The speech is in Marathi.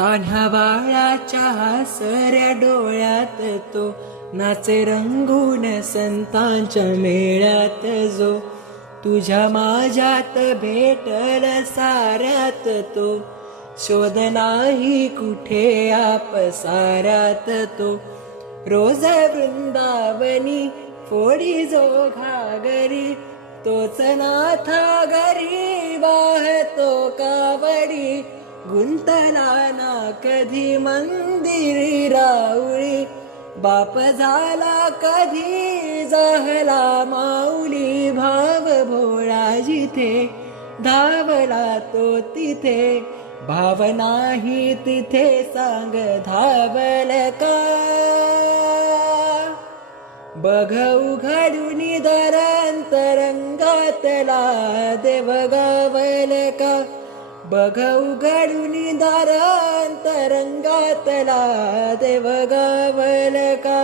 तान्ह्या बाळाच्या हसऱ्या डोळ्यात तो नाचे रंगून संतांच्या मेळ्यात जो तुझ्या माझ्यात भेटल साऱ्यात तो शोध नाही कुठे आपसाऱ्यात तो रोज वृंदावनी फोडी जो घागरी तोच नाथा घरी वाहतो कावडी गुंतला ना कधी मंदिरी राऊळी बाप झाला कधी जाहला माऊली भाव भोळा जिथे धावला तो तिथे भाव नाही तिथे सांग धावल का बघ उघडून दार अंतरंगातला देव गावल का बघ उघडून दार अंतरंगातला देव गावल का